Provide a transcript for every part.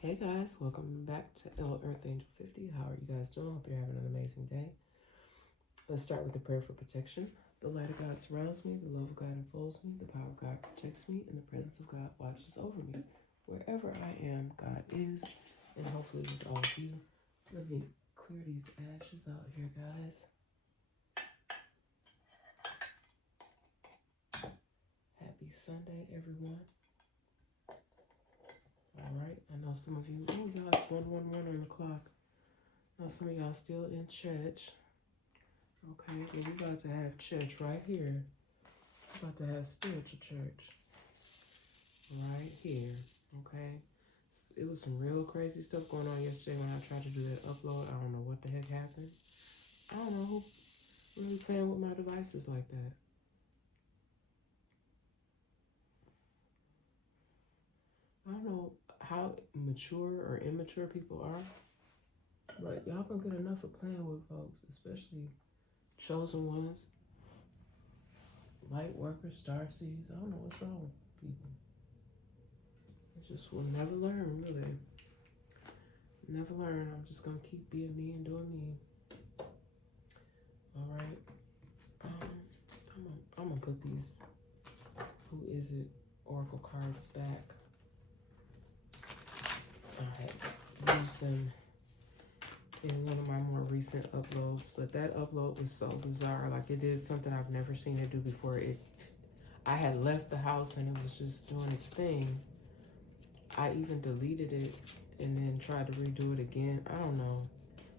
Hey guys, welcome back to Earth Angel 50. How are you guys doing? Hope you're having an amazing day. Let's start with a prayer for protection. The light of God surrounds me, the love of God enfolds me, the power of God protects me, and the presence of God watches over me. Wherever I am, God is, and hopefully with all of you. Let me clear these ashes out here, guys. Happy Sunday, everyone. All right, I know some of you, y'all, it's 111 on the clock. I know some of y'all still in church. Okay, well, we're about to have church right here. We're about to have spiritual church right here. Okay, it was some real crazy stuff going on yesterday when I tried to do that upload. I don't know what the heck happened. I don't know who really playing with my devices like that. I don't know how mature or immature people are, but y'all don't get enough of playing with folks, especially chosen ones, light workers, star seeds. I don't know what's wrong with people. I just will never learn, really. Never learn. I'm just gonna keep being me and doing me. All right. I'm gonna put these Who Is It Oracle cards back. I had used them in one of my more recent uploads, but that upload was so bizarre. Like, it did something I've never seen it do before. I had left the house and it was just doing its thing. I even deleted it and then tried to redo it again. I don't know.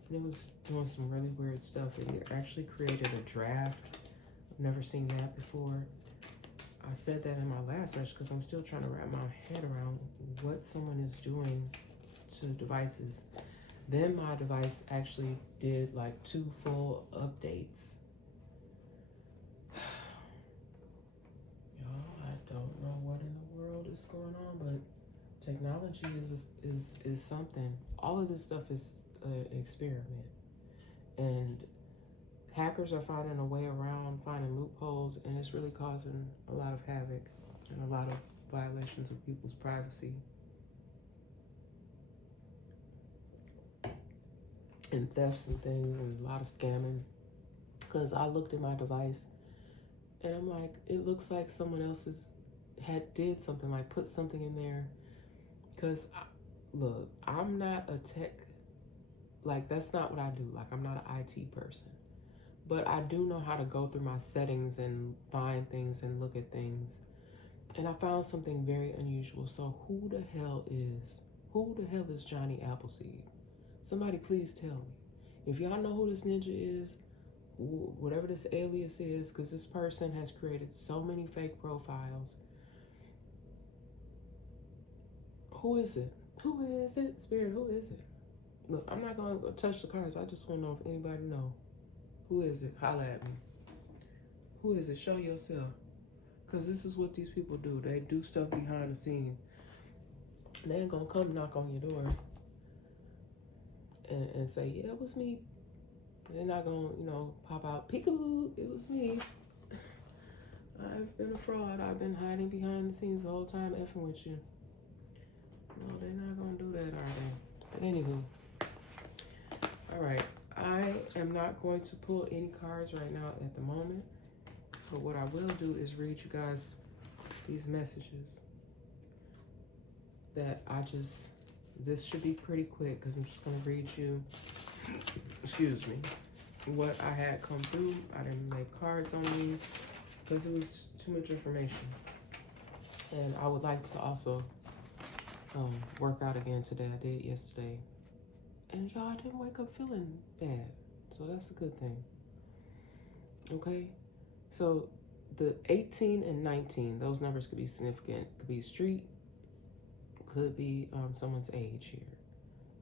And it was doing some really weird stuff. It actually created a draft. I've never seen that before. I said that in my last message because I'm still trying to wrap my head around what someone is doing to devices. Then my device actually did like 2 full updates. Y'all, I don't know what in the world is going on, but technology is something. All of this stuff is an experiment, and hackers are finding a way around, finding loopholes, and it's really causing a lot of havoc and a lot of violations of people's privacy and thefts and things, and a lot of scamming. Because I looked at my device and I'm like, it looks like someone else's did something, like put something in there. Because look, I'm not a tech, like that's not what I do. Like, I'm not an IT person, but I do know how to go through my settings and find things and look at things. And I found something very unusual. So who the hell is Johnny Appleseed? Somebody please tell me. If y'all know who this ninja is, whatever this alias is, because this person has created so many fake profiles. Who is it? Who is it? Spirit, who is it? Look, I'm not going to touch the cards. I just want to know if anybody know. Who is it? Holla at me. Who is it? Show yourself. Because this is what these people do. They do stuff behind the scenes. They ain't going to come knock on your door and say, yeah, it was me. They're not going to, pop out, peekaboo, it was me. I've been a fraud. I've been hiding behind the scenes the whole time effing with you. No, they're not going to do that, are they? But anywho. All right. I am not going to pull any cards right now at the moment. But what I will do is read you guys these messages that this should be pretty quick because I'm just going to read you, excuse me, what I had come through. I didn't make cards on these because it was too much information. And I would like to also work out again today. I did yesterday. And y'all, I didn't wake up feeling bad. So that's a good thing. Okay? So the 18 and 19, those numbers could be significant. Could be street, could be someone's age here.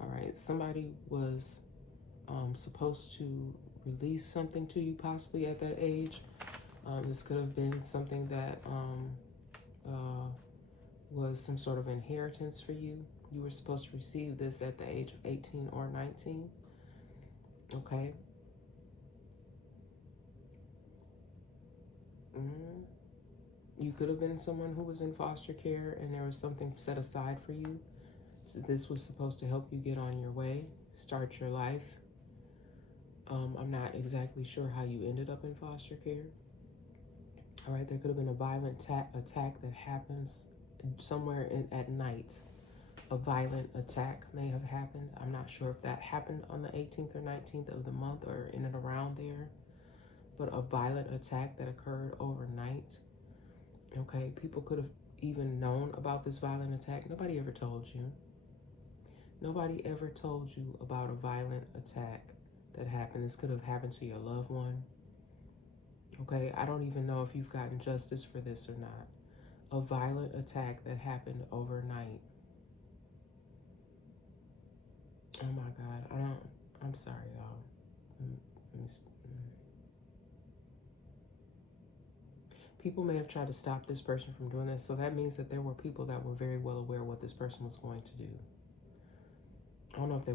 All right, somebody was supposed to release something to you possibly at that age. This could have been something that was some sort of inheritance for you. You were supposed to receive this at the age of 18 or 19. Okay. You could have been someone who was in foster care and there was something set aside for you So this was supposed to help you get on your way, start your life. I'm not exactly sure how you ended up in foster care. All right, there could have been a violent attack that happens somewhere at night. A violent attack may have happened. I'm not sure if that happened on the 18th or 19th of the month or in and around there. But a violent attack that occurred overnight. Okay, people could have even known about this violent attack. Nobody ever told you. Nobody ever told you about a violent attack that happened. This could have happened to your loved one. Okay, I don't even know if you've gotten justice for this or not. A violent attack that happened overnight. Oh my God, I'm sorry, y'all. People may have tried to stop this person from doing this, so that means that there were people that were very well aware what this person was going to do. I don't know if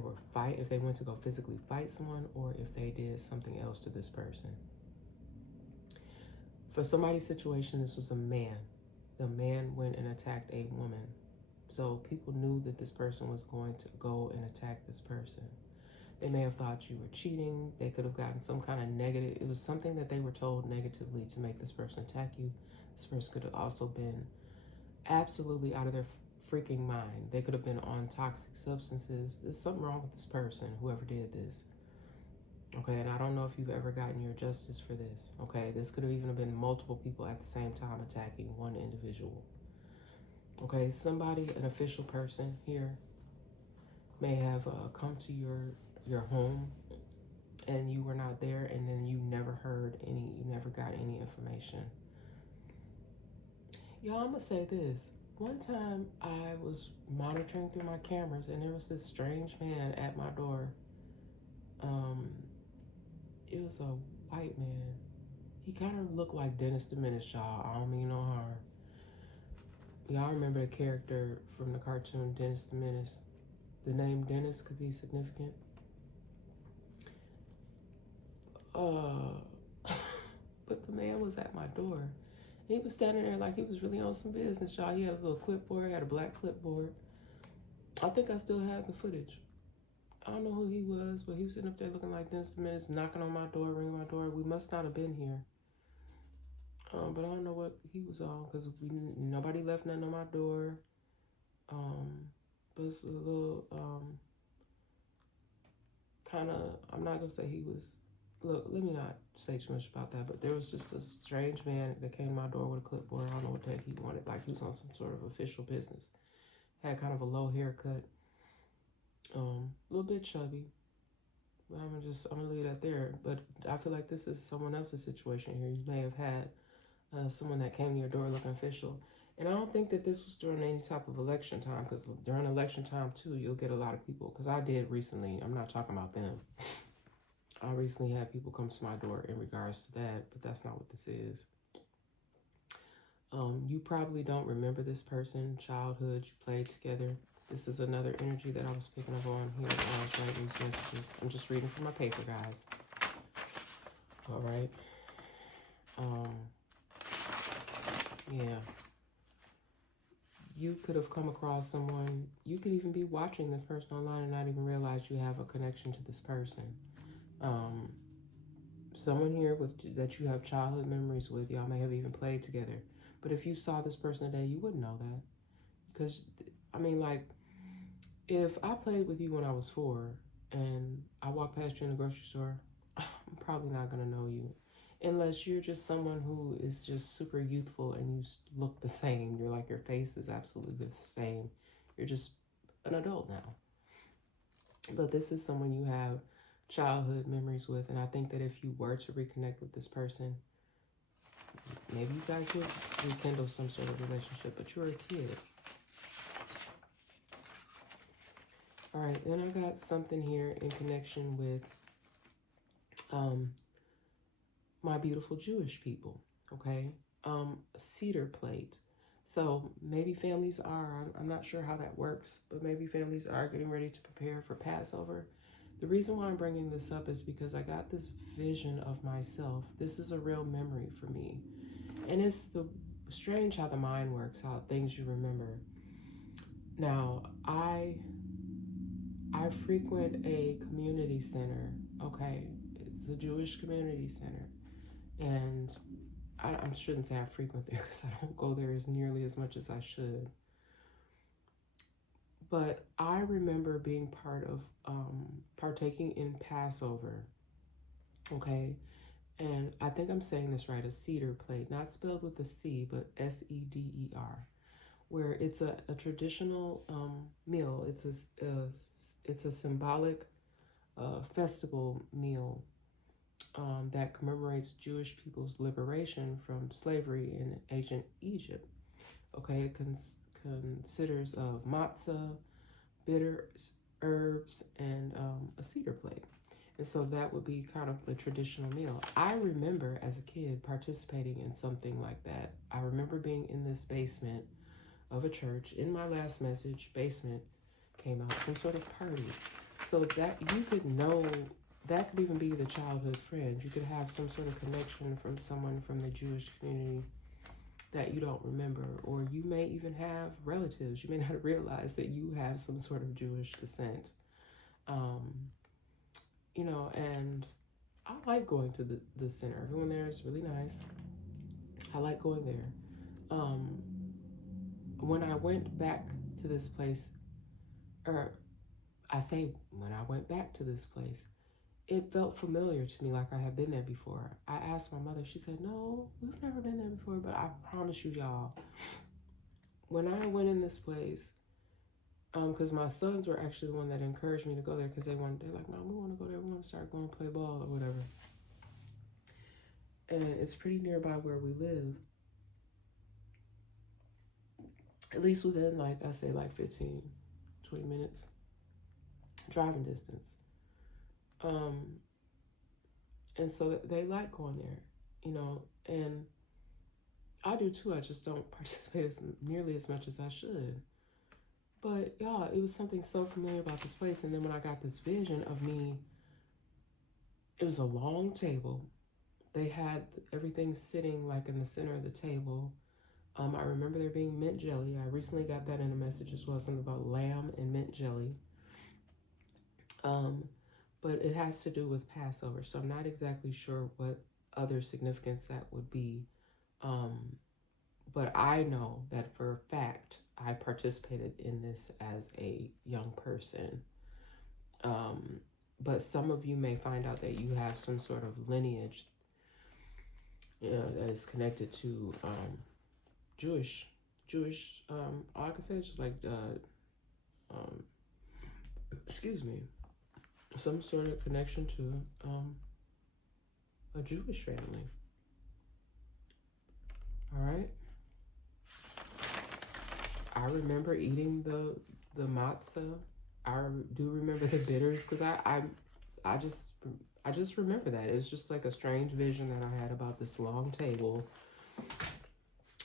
they went to go physically fight someone or if they did something else to this person. For somebody's situation, this was a man. The man went and attacked a woman. So people knew that this person was going to go and attack this person. They may have thought you were cheating. They could have gotten some kind of negative. It was something that they were told negatively to make this person attack you. This person could have also been absolutely out of their freaking mind. They could have been on toxic substances. There's something wrong with this person, whoever did this. Okay, and I don't know if you've ever gotten your justice for this. Okay, this could have even been multiple people at the same time attacking one individual. Okay, somebody, an official person here, may have come to your home and you were not there, and then you never got any information. Y'all, I'm gonna say this. One time I was monitoring through my cameras and there was this strange man at my door. It was a white man. He kind of looked like Dennis the Menace, y'all. I don't mean no harm. Y'all remember the character from the cartoon Dennis the Menace? The name Dennis could be significant. But the man was at my door. He was standing there like he was really on some business, y'all. He had a little clipboard, had a black clipboard. I think I still have the footage. I don't know who he was, but he was sitting up there looking like Dennis the Menace, knocking on my door, ringing my door. We must not have been here. But I don't know what he was on because nobody left nothing on my door. But it's a little kind of, I'm not gonna say he was. Look, let me not say too much about that, but there was just a strange man that came to my door with a clipboard. I don't know what the heck he wanted. Like he was on some sort of official business. Had kind of a low haircut. A little bit chubby. I'm gonna leave that there. But I feel like this is someone else's situation here. You may have had someone that came to your door looking official. And I don't think that this was during any type of election time, because during election time too, you'll get a lot of people. Because I did recently. I'm not talking about them. I recently had people come to my door in regards to that, but that's not what this is. You probably don't remember this person, childhood, you played together. This is another energy that I was picking up on here when I was writing these messages. I'm just reading from my paper, guys. All right. Yeah. You could have come across someone. You could even be watching this person online and not even realize you have a connection to this person. Someone here that you have childhood memories with, y'all may have even played together. But if you saw this person today, you wouldn't know that. Because, I mean, like, if I played with you when I was 4 and I walked past you in the grocery store, I'm probably not going to know you. Unless you're just someone who is just super youthful and you look the same. You're like, your face is absolutely the same. You're just an adult now. But this is someone you have childhood memories with, and I think that if you were to reconnect with this person, maybe you guys would rekindle some sort of relationship, but you're a kid. All right, then I got something here in connection with my beautiful Jewish people, okay? Cedar plate. So maybe families are, I'm not sure how that works, but maybe families are getting ready to prepare for Passover. The reason why I'm bringing this up is because I got this vision of myself. This is a real memory for me. And it's strange how the mind works, how things you remember. Now, I frequent a community center, okay? It's a Jewish community center. And I shouldn't say I frequent there because I don't go there as nearly as much as I should. But I remember being part of partaking in Passover, okay? And I think I'm saying this right, a Seder plate, not spelled with a C, but Seder, where it's a traditional meal. It's a symbolic festival meal that commemorates Jewish people's liberation from slavery in ancient Egypt. Okay, it considers of matzah, bitter herbs, and a Seder plate. And so that would be kind of the traditional meal. I remember as a kid participating in something like that. I remember being in this basement of a church. In my last message, basement came out, some sort of party. So that you could know, that could even be the childhood friend. You could have some sort of connection from someone from the Jewish community that you don't remember, or you may even have relatives. You may not realize that you have some sort of Jewish descent. You know, and I like going to the center. Everyone there is really nice. I like going there. When I went back to this place, or I say when I went back to this place, it felt familiar to me, like I had been there before. I asked my mother, she said, no, we've never been there before, but I promise you, y'all, when I went in this place, because my sons were actually the one that encouraged me to go there, because they're like, Mom, we want to go there, we want to start going to play ball or whatever. And it's pretty nearby where we live. At least within, like I say, like 15, 20 minutes driving distance. And so they like going there, you know, and I do too. I just don't participate nearly as much as I should. But y'all, it was something so familiar about this place. And then when I got this vision of me, it was a long table. They had everything sitting like in the center of the table. I remember there being mint jelly. I recently got that in a message as well, something about lamb and mint jelly. But it has to do with Passover, so I'm not exactly sure what other significance that would be. But I know that for a fact I participated in this as a young person. But some of you may find out that you have some sort of lineage that is connected to Jewish. All I can say is just like, excuse me, some sort of connection to a Jewish family. All right. I remember eating the matzah. I do remember the bitters because I just remember that. It was just like a strange vision that I had about this long table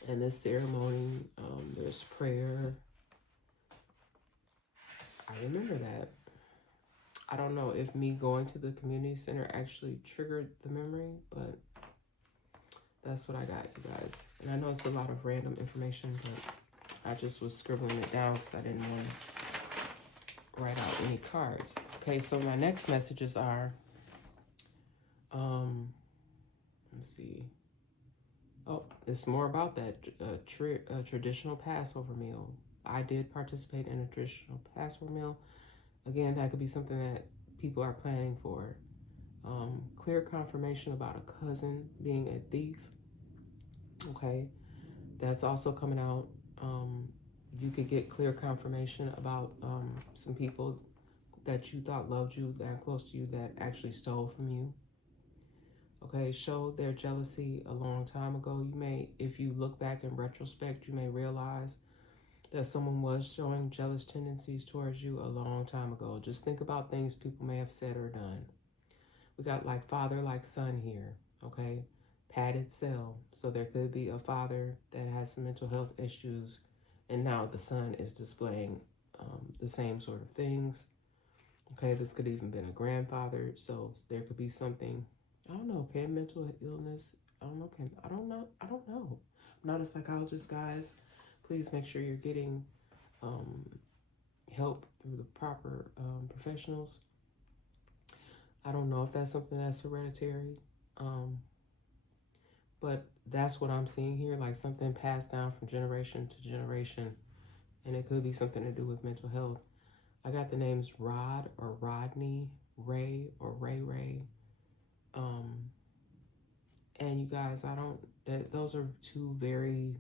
and this ceremony. There's prayer. I remember that. I don't know if me going to the community center actually triggered the memory, but that's what I got, you guys. And I know it's a lot of random information, but I just was scribbling it down because I didn't want to write out any cards. Okay, so my next messages are, let's see. Oh, it's more about that traditional Passover meal. I did participate in a traditional Passover meal. Again, that could be something that people are planning for. Clear confirmation about a cousin being a thief. Okay, that's also coming out. You could get clear confirmation about some people that you thought loved you, that close to you, that actually stole from you. Okay, showed their jealousy a long time ago. You may, if you look back in retrospect, you may realize that someone was showing jealous tendencies towards you a long time ago. Just think about things people may have said or done. We got like father, like son here, okay? Padded cell. So there could be a father that has some mental health issues, and now the son is displaying the same sort of things. Okay, this could even been a grandfather. So there could be something, I don't know, can mental illness, I don't know. I'm not a psychologist, guys. Please make sure you're getting help through the proper professionals. I don't know if that's something that's hereditary, but that's what I'm seeing here, like something passed down from generation to generation, and it could be something to do with mental health. I got the names Rod or Rodney, Ray or Ray Ray. And you guys, those are two very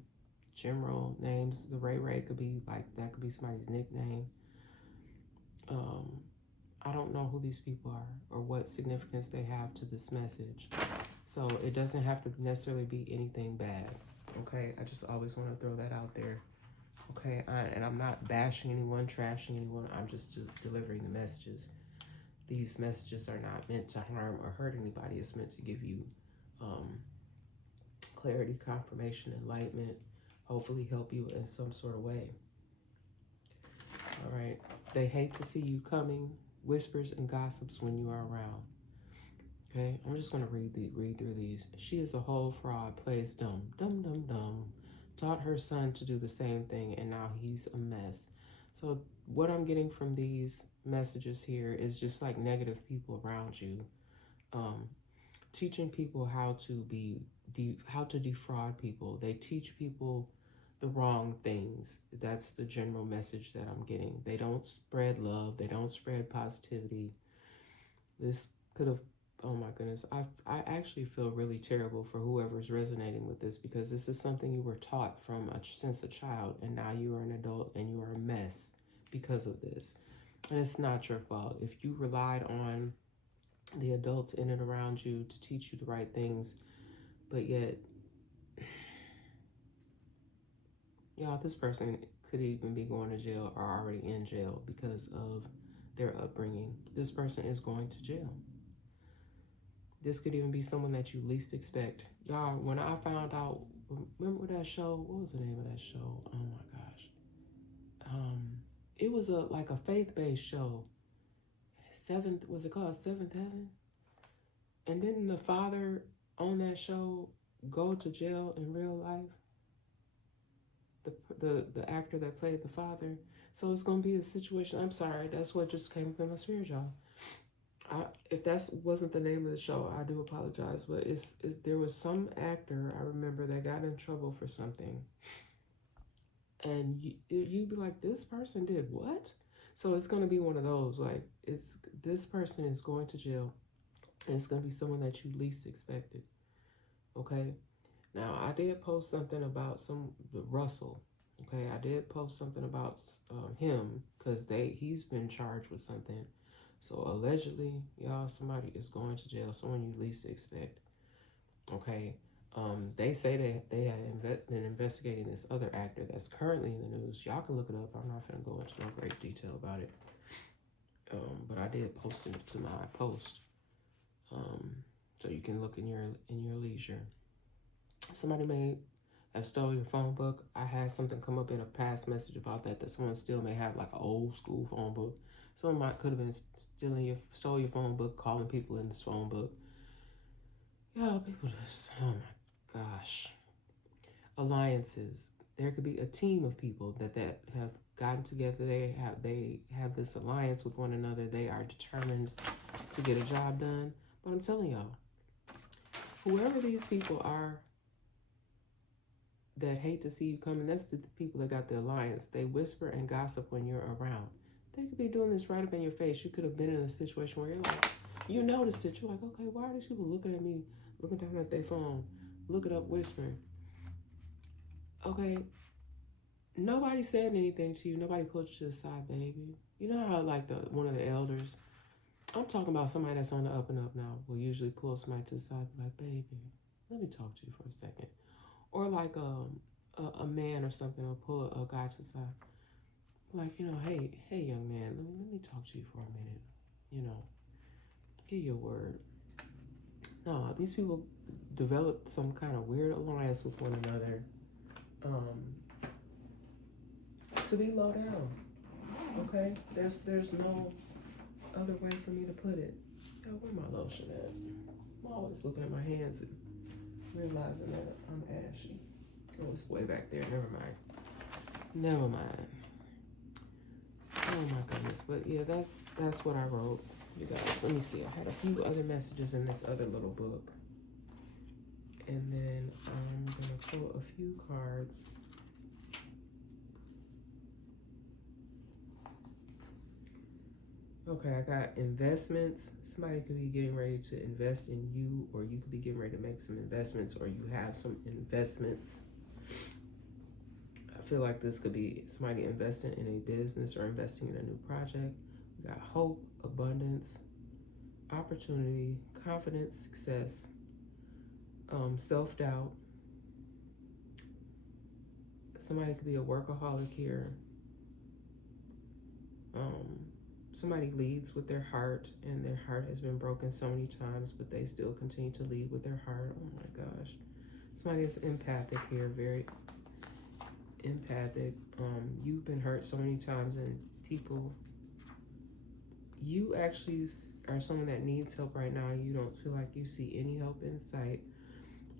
general names. The Ray Ray could be like, that could be somebody's nickname. I don't know who these people are or what significance they have to this message. So it doesn't have to necessarily be anything bad. Okay, I just always want to throw that out there. Okay, and I'm not bashing anyone, trashing anyone. I'm just delivering the messages. These messages are not meant to harm or hurt anybody. It's meant to give you clarity, confirmation, enlightenment, hopefully help you in some sort of way. All right. They hate to see you coming, whispers and gossips when you are around. Okay, I'm just going to read through these. She is a whole fraud, plays dumb, dumb, dumb, dumb. Taught her son to do the same thing, and now he's a mess. So what I'm getting from these messages here is just like negative people around you. Teaching people how to defraud people. They teach people the wrong things. That's the general message that I'm getting. They don't spread love. They don't spread positivity. This could have, oh my goodness, I actually feel really terrible for whoever's resonating with this, because this is something you were taught since a child, and now you are an adult and you are a mess because of this. And it's not your fault. If you relied on the adults in and around you to teach you the right things, but yet, y'all, this person could even be going to jail or already in jail because of their upbringing. This person is going to jail. This could even be someone that you least expect. Y'all, when I found out, remember that show? What was the name of that show? Oh my gosh. It was like a faith-based show. Was it called Seventh Heaven? And didn't the father on that show go to jail in real life? The actor that played the father. So it's going to be a situation. I'm sorry, that's what just came up in my spirit, y'all. If that wasn't the name of the show, I do apologize. But there was some actor, I remember, that got in trouble for something. And you'd be like, this person did what? So it's going to be one of those, like, this person is going to jail, and it's going to be someone that you least expected. Okay? Now, I did post something about Russell. Okay? I did post something about him, because he's been charged with something. So allegedly, y'all, somebody is going to jail, someone you least expect. Okay? They say that they have been investigating this other actor that's currently in the news. Y'all can look it up. I'm not going to go into no great detail about it. But I did post it to my post. So you can look in your leisure. Somebody may have stolen your phone book. I had something come up in a past message about that someone still may have like an old school phone book. Someone could have been stole your phone book, calling people in this phone book. Yeah, people just, oh my gosh. Alliances. There could be a team of people that have gotten together. They have this alliance with one another. They are determined to get a job done. But I'm telling y'all, whoever these people are that hate to see you coming, that's the people that got the alliance. They whisper and gossip when you're around. They could be doing this right up in your face. You could have been in a situation where you're like, you noticed it. You're like, okay, why are these people looking at me, looking down at their phone, looking up, whispering? Okay, nobody said anything to you. Nobody put you to the side, baby. You know how like one of the elders, I'm talking about somebody that's on the up and up now, will usually pull somebody to the side and be like, baby, let me talk to you for a second. Or like a man or something will pull a guy to the side. Like, you know, hey, young man, let me talk to you for a minute. You know, give you a word. No, these people developed some kind of weird alliance with one another to be low down. Okay? There's no other way for me to put it. Yo, where my lotion at? I'm always looking at my hands and realizing that I'm ashy. Oh, it's way back there. Never mind. Oh my goodness. But yeah, that's what I wrote. You guys, let me see. I had a few other messages in this other little book. And then I'm going to pull a few cards. Okay, I got investments. Somebody could be getting ready to invest in you, or you could be getting ready to make some investments, or you have some investments. I feel like this could be somebody investing in a business or investing in a new project. We got hope, abundance, opportunity, confidence, success, self-doubt. Somebody could be a workaholic here. Somebody leads with their heart, and their heart has been broken so many times, but they still continue to lead with their heart. Oh my gosh. Somebody is empathic here, very empathic. You've been hurt so many times, and you actually are someone that needs help right now. You don't feel like you see any help in sight.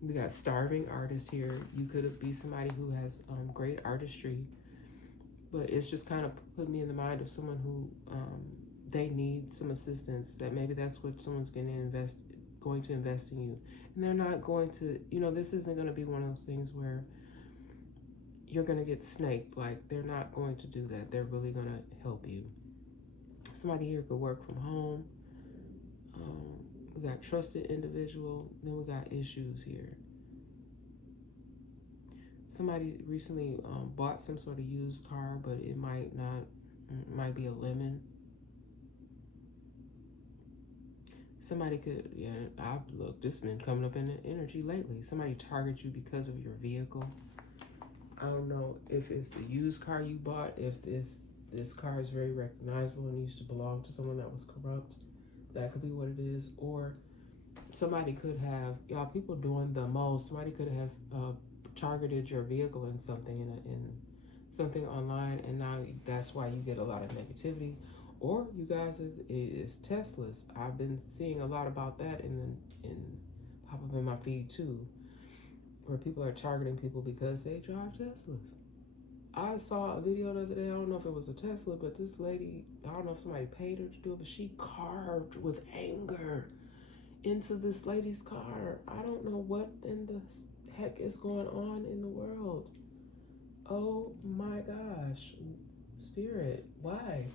We got starving artist here. You could be somebody who has great artistry, but it's just kind of put me in the mind of someone who they need some assistance, that maybe that's what someone's going to invest in you. And they're not going to, this isn't going to be one of those things where you're going to get snaked. Like, they're not going to do that. They're really going to help you. Somebody here could work from home. We got trusted individual. Then we got issues here. Somebody recently bought some sort of used car, but it might be a lemon. Somebody could, this has been coming up in the energy lately. Somebody targets you because of your vehicle. I don't know if it's the used car you bought, if this car is very recognizable and used to belong to someone that was corrupt. That could be what it is. Or somebody could have, people doing the most, somebody could have targeted your vehicle in something in something online, and now that's why you get a lot of negativity. Or you guys is Teslas. I've been seeing a lot about that in pop up in my feed too, where people are targeting people because they drive Teslas. I saw a video the other day. I don't know if it was a Tesla, but this lady, I don't know if somebody paid her to do it, but she carved with anger into this lady's car. I don't know what in the heck is going on in the world. Oh my gosh. Spirit, why?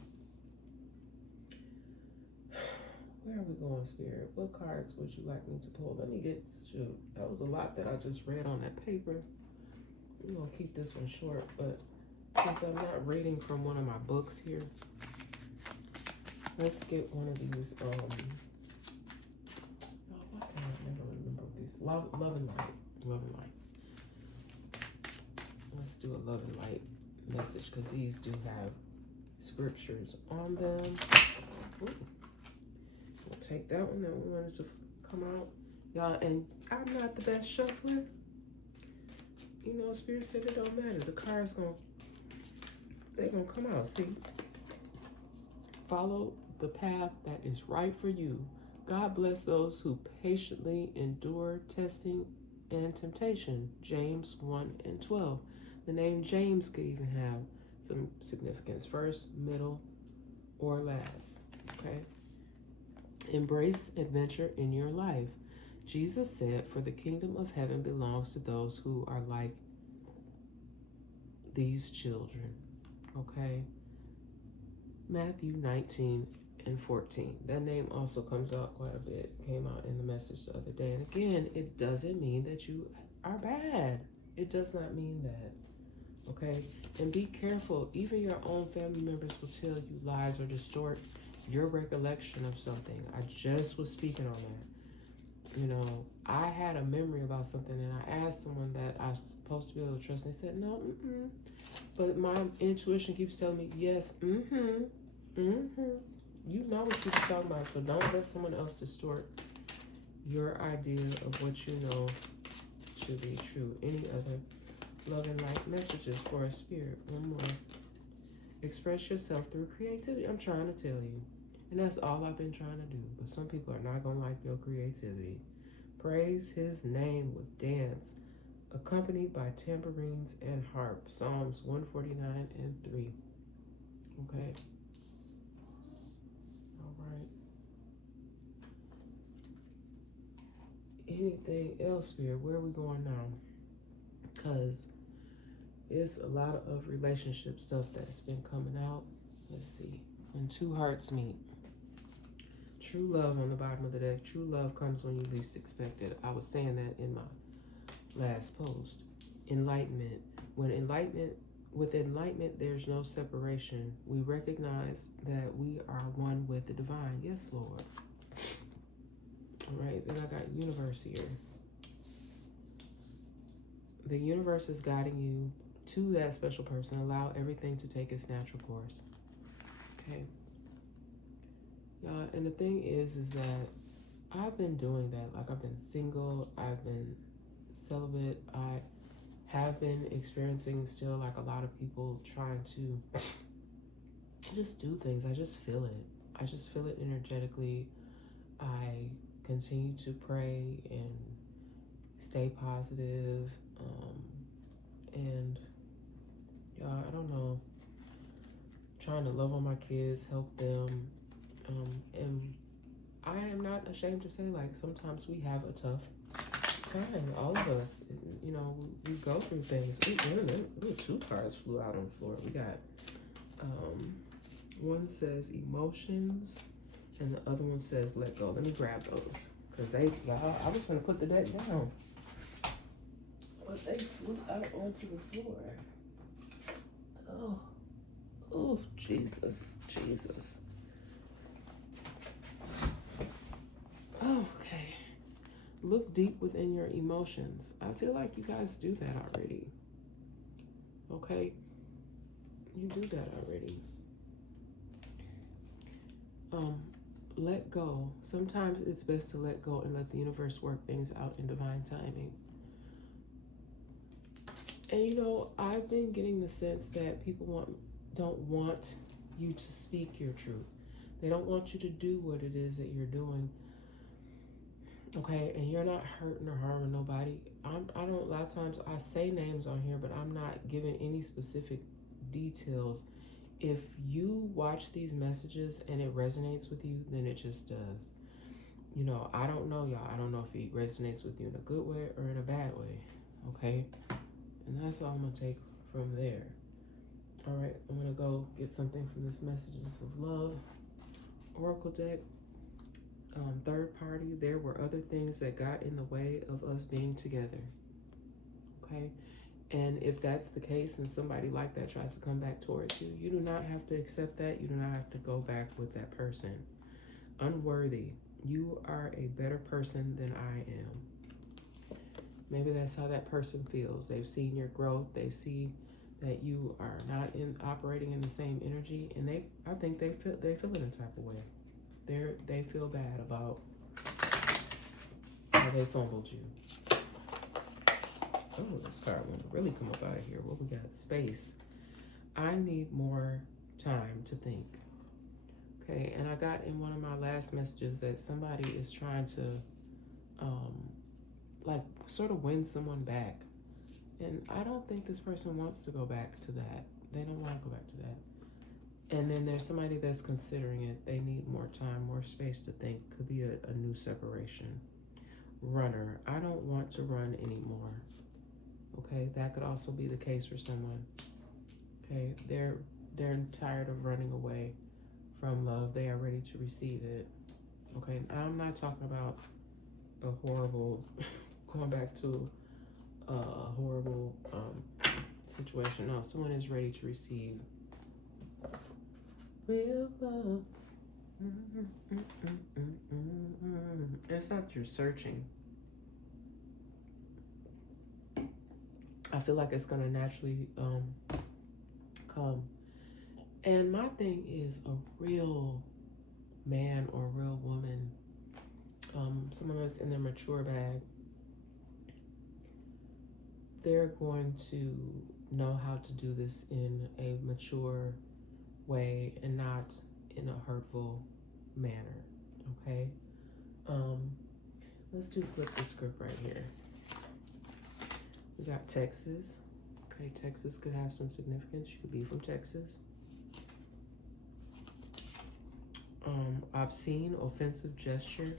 Where are we going, Spirit? What cards would you like me to pull? Let me that was a lot that I just read on that paper. I'm going to keep this one short, but since I'm not reading from one of my books here, let's get one of these, why can't I never remember these? Love and Light. Love and Light. Let's do a Love and Light message, because these do have scriptures on them. Ooh. We'll take that one that we wanted to come out. Y'all, and I'm not the best shuffler. Spirit said it don't matter. The cards they're gonna come out. See? Follow the path that is right for you. God bless those who patiently endure testing and temptation. James 1:12. The name James could even have some significance. First, middle, or last. Okay? Embrace adventure in your life. Jesus said, "For the kingdom of heaven belongs to those who are like these children." Okay? Matthew 19:14. That name also comes out quite a bit. Came out in the message the other day. And again, it doesn't mean that you are bad. It does not mean that. Okay? And be careful. Even your own family members will tell you lies or distort your recollection of something. I just was speaking on that. I had a memory about something, and I asked someone that I was supposed to be able to trust, and they said, no, but my intuition keeps telling me, yes, You know what you're talking about, so don't let someone else distort your idea of what you know to be true. Any other love and light messages for a spirit? One more. Express yourself through creativity. I'm trying to tell you. And that's all I've been trying to do. But some people are not going to like your creativity. Praise his name with dance, accompanied by tambourines and harp. Psalms 149:3. Okay. anything else, Spirit? Where are we going now? Because it's a lot of relationship stuff that's been coming out. Let's see. When two hearts meet. True love on the bottom of the deck. True love comes when you least expect it. I was saying that in my last post. Enlightenment. With enlightenment, there's no separation. We recognize that we are one with the divine. Yes, Lord. All right, then I got universe here. The universe is guiding you to that special person. Allow everything to take its natural course. Okay. And the thing is that I've been doing that. Like, I've been single. I've been celibate. I have been experiencing still, like a lot of people, trying to just do things. I just feel it. I just feel it energetically. I continue to pray and stay positive. And I don't know, trying to love on my kids, help them. And I am not ashamed to say, like, sometimes we have a tough time. All of us, you know, we go through things. Ooh, two cards flew out on the floor. We got, one says emotions, and the other one says let go. Let me grab those, because I was going to put the deck down, but they flew out onto the floor. Oh, Jesus. Okay. Look deep within your emotions. I feel like you guys do that already. Okay? You do that already. Let go. Sometimes it's best to let go and let the universe work things out in divine timing. And you know, I've been getting the sense that people don't want you to speak your truth. They don't want you to do what it is that you're doing. Okay, and you're not hurting or harming nobody. A lot of times I say names on here, but I'm not giving any specific details. If you watch these messages and it resonates with you, then it just does. You know, I don't know, y'all. I don't know if it resonates with you in a good way or in a bad way. Okay? And that's all I'm going to take from there. All right, I'm going to go get something from this Messages of Love Oracle deck. Third party, there were other things that got in the way of us being together. Okay? And if that's the case and somebody like that tries to come back towards you, you do not have to accept that. You do not have to go back with that person. Unworthy. You are a better person than I am. Maybe that's how that person feels. They've seen your growth. They see that you are not operating in the same energy, and I think they feel in a type of way. They feel bad about how they fumbled you. Oh, this card won't really come up out of here. What we got? Space. I need more time to think. Okay, and I got in one of my last messages that somebody is trying to like sort of win someone back. And I don't think this person wants to go back to that. They don't want to go back to that. And then there's somebody that's considering it. They need more time, more space to think. Could be a new separation. Runner. I don't want to run anymore. Okay, that could also be the case for someone. Okay, they're tired of running away from love. They are ready to receive it. Okay, I'm not talking about a horrible, going back to a horrible situation. No, someone is ready to receive real love. It's not you're searching. I feel like it's gonna naturally come. And my thing is a real man or real woman, someone that's in their mature bag, they're going to know how to do this in a mature way and not in a hurtful manner. Okay? Let's flip the script right here. We got Texas. Okay, Texas could have some significance. You could be from Texas. Obscene, offensive gesture.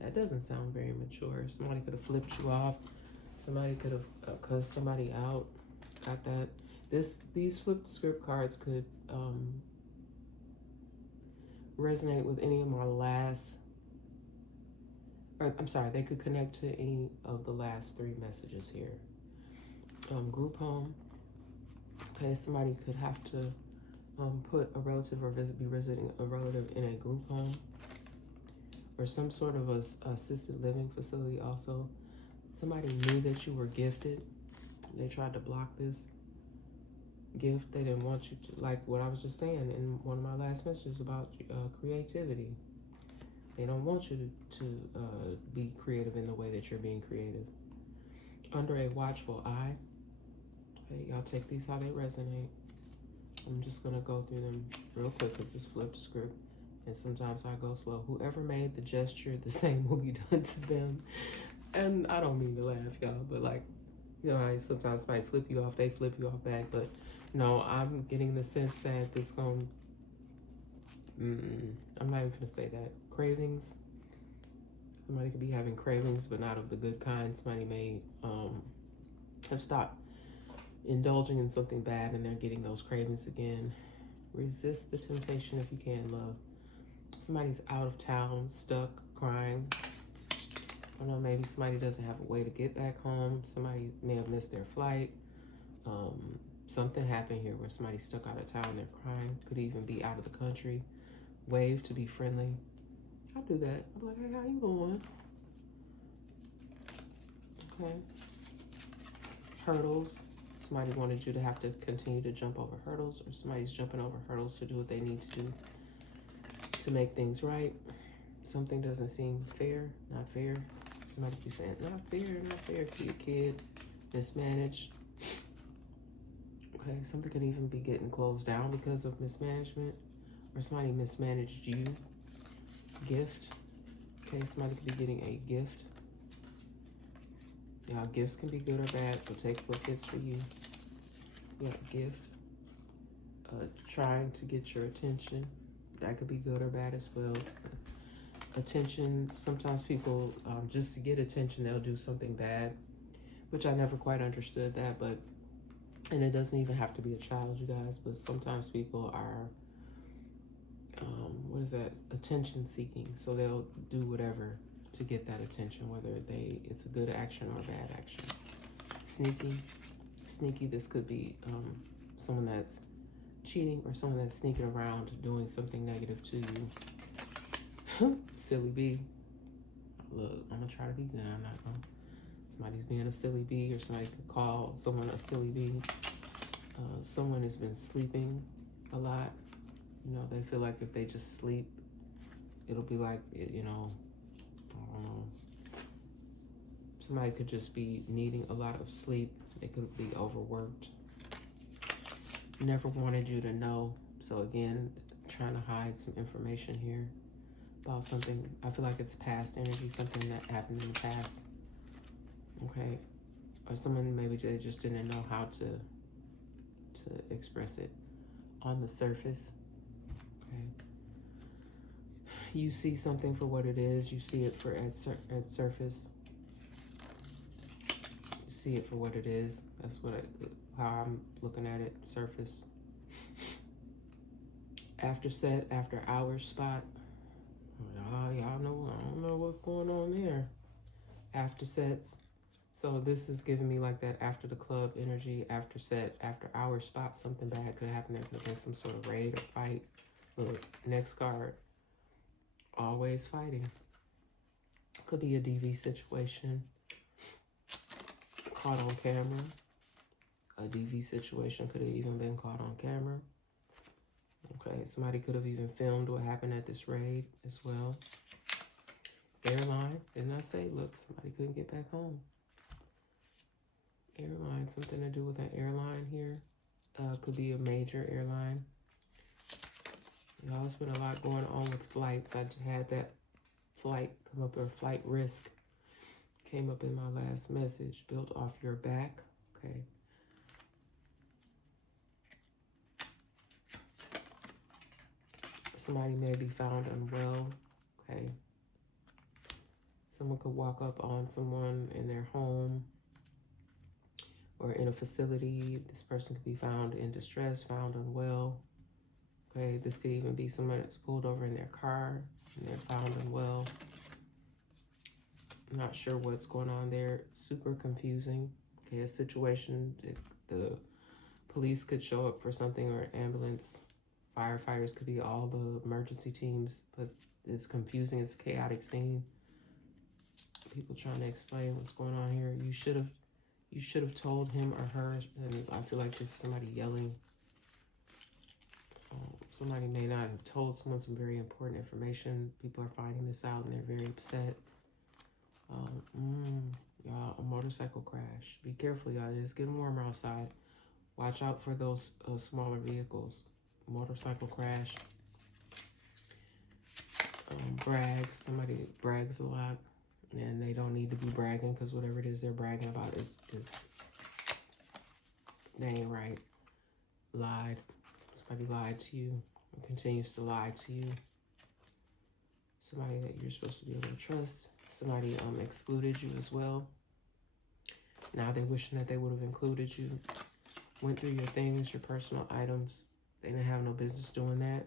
That doesn't sound very mature. Somebody could have flipped you off. Somebody could have cussed somebody out. Got that? These flipped script cards could resonate with any of my last, or I'm sorry, they could connect to any of the last 3 messages here. Group home. Okay, somebody could have to put a relative or be visiting a relative in a group home or some sort of a assisted living facility also. Somebody knew that you were gifted. They tried to block this gift. They didn't want you to, like what I was just saying in one of my last messages about creativity. They don't want you to be creative in the way that you're being creative. Under a watchful eye. Okay, y'all take these how they resonate. I'm just going to go through them real quick because it's flipped script. And sometimes I go slow. Whoever made the gesture, the same will be done to them. And I don't mean to laugh, y'all, but like, you know how sometimes somebody flip you off, they flip you off back. But no, I'm getting the sense that this going, I'm not even going to say that. Cravings. Somebody could be having cravings, but not of the good kind. Somebody may have stopped indulging in something bad and they're getting those cravings again. Resist the temptation if you can, love. Somebody's out of town, stuck, crying. I don't know, maybe somebody doesn't have a way to get back home. Somebody may have missed their flight. Something happened here where somebody's stuck out of town, they're crying. Could even be out of the country. Wave to be friendly. I'll do that. I'm like, hey, how you doing? Okay. Hurdles. Somebody wanted you to have to continue to jump over hurdles, or somebody's jumping over hurdles to do what they need to do to make things right. Something doesn't seem fair, not fair. Somebody keeps saying, not fair to your kid. Mismanaged. Okay, something could even be getting closed down because of mismanagement, or somebody mismanaged you. Gift. Okay, somebody could be getting a gift. Y'all, gifts can be good or bad, so take what fits for you. Yeah, gift. Trying to get your attention. That could be good or bad as well. Attention. Sometimes people, just to get attention, they'll do something bad, which I never quite understood that, but, and it doesn't even have to be a child, you guys, but sometimes people are, what is that? Attention seeking. So they'll do whatever to get that attention, whether it's a good action or a bad action. Sneaky, this could be someone that's cheating or someone that's sneaking around doing something negative to you. Silly bee. Look, I'm gonna try to be good. I'm not gonna. Somebody's being a silly bee, or somebody could call someone a silly bee. Someone has been sleeping a lot. You know, they feel like if they just sleep, it'll be like, you know, I don't know. Somebody could just be needing a lot of sleep. They could be overworked. Never wanted you to know. So again, trying to hide some information here about something. I feel like it's past energy, something that happened in the past. Okay. Or someone maybe they just didn't know how to express it on the surface. Okay. You see something for what it is. You see it for at surface. You see it for what it is. That's how I'm looking at it. Surface. After set, after hours spot. Y'all know. I don't know what's going on there. After sets. So this is giving me like that after the club energy, after set, after hour spot, something bad could happen. There could have been some sort of raid or fight. Look, next card. Always fighting. Could be a DV situation. Caught on camera. A DV situation could have even been caught on camera. Okay, somebody could have even filmed what happened at this raid as well. Airline, didn't I say, look, somebody couldn't get back home. Airline, something to do with an airline here. Could be a major airline. Y'all, there's been a lot going on with flights. I just had that flight come up, or flight risk came up in my last message. Built off your back. Okay. Somebody may be found unwell. Okay. Someone could walk up on someone in their home or in a facility. This person could be found in distress, found unwell. Okay, this could even be someone that's pulled over in their car and they're found unwell. I'm not sure what's going on there. Super confusing. Okay, a situation, the police could show up for something, or an ambulance. Firefighters could be all the emergency teams, but it's confusing. It's a chaotic scene. People trying to explain what's going on here. You should have told him or her. And I feel like this is somebody yelling. Somebody may not have told someone some very important information. People are finding this out and they're very upset. Y'all, a motorcycle crash. Be careful, y'all. It's getting warmer outside. Watch out for those smaller vehicles. Motorcycle crash. Brags. Somebody brags a lot. And they don't need to be bragging, because whatever it is they're bragging about is they ain't right. Lied. Somebody lied to you and continues to lie to you. Somebody that you're supposed to be able to trust. Somebody excluded you as well. Now they're wishing that they would have included you. Went through your things, your personal items. They didn't have no business doing that.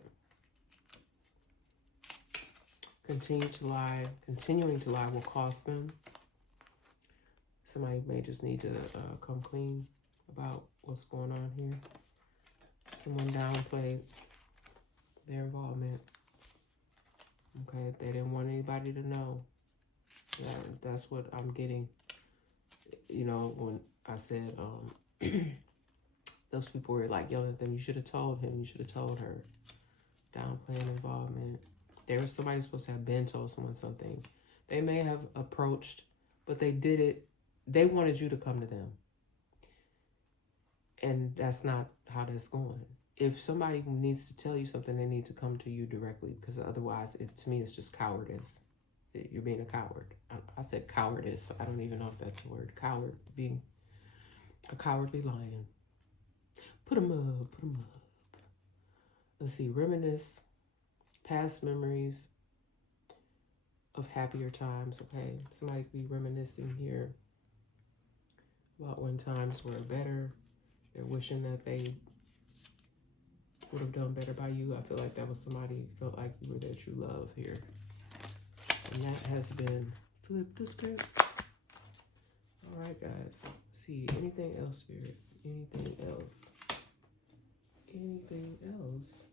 Continue to lie. Continuing to lie will cost them. Somebody may just need to come clean about what's going on here. Someone downplayed their involvement. Okay, they didn't want anybody to know. Yeah, that's what I'm getting. You know, when I said those people were like yelling at them, you should have told him, you should have told her. Downplaying involvement. There was somebody supposed to have been told someone something. They may have approached, but they did it. They wanted you to come to them. And that's not how that's going. If somebody needs to tell you something, they need to come to you directly, because otherwise, to me, it's just cowardice. You're being a coward. I said cowardice. I don't even know if that's a word. Coward, being a cowardly lion. Put 'em up, put 'em up. Let's see, reminisce, past memories of happier times, okay? Somebody could be reminiscing here about when times were better. They're wishing that they would have done better by you. I feel like that was somebody felt like you were their true love here. And that has been Flip the Script. All right, guys. See, anything else, Spirit? Anything else? Anything else?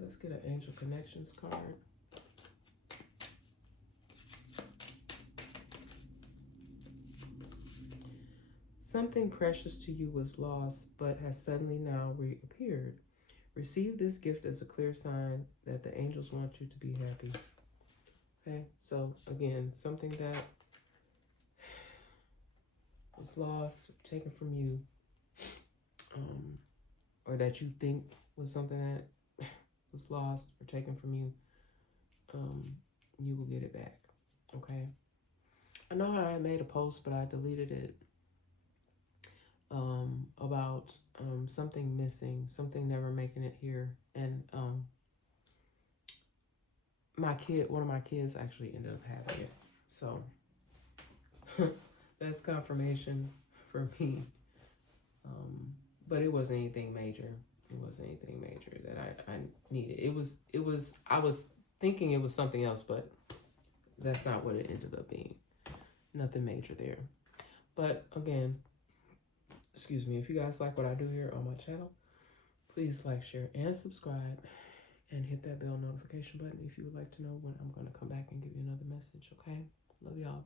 Let's get an Angel Connections card. Something precious to you was lost, but has suddenly now reappeared. Receive this gift as a clear sign that the angels want you to be happy. Okay, so again, something that was lost, taken from you, or that you think was something that was lost or taken from you, you will get it back, okay? I know I made a post, but I deleted it, about something missing, something never making it here. And one of my kids actually ended up having it. So that's confirmation for me. But it wasn't anything major. It wasn't anything major that I needed. I was thinking it was something else, but that's not what it ended up being. Nothing major there. But again, excuse me, if you guys like what I do here on my channel, please like, share, and subscribe, and hit that bell notification button if you would like to know when I'm going to come back and give you another message, okay? Love y'all.